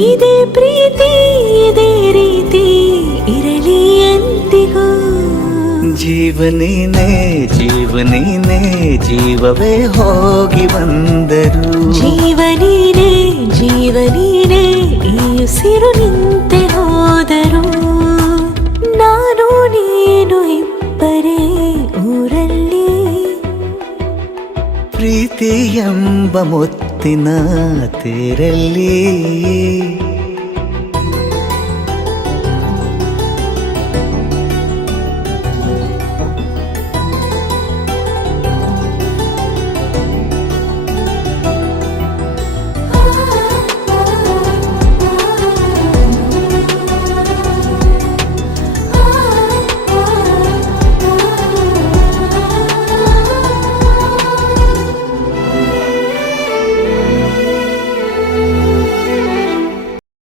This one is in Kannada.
ಇದೇ ಪ್ರೀತಿ ಇದೇ ರೀತಿ ಇರಲಿ ಎಂದಿಗೂ. ಜೀವನೇನೆ ಜೀವನೇನೆ ಜೀವವೇ ಹೋಗಿ ಬಂದರು. ಜೀವನೀನೇ ಜೀವನೀನೇ ಈ ಉಸಿರು ನಿಂತೆ ಹೋದರು. ನಾನು ನೀನು ಇಬ್ಬರೇ ಊರಲ್ಲಿ. ಪ್ರೀತಿ ಎಂಬ ಮುತ್ತಿನ ತೇರಲ್ಲಿ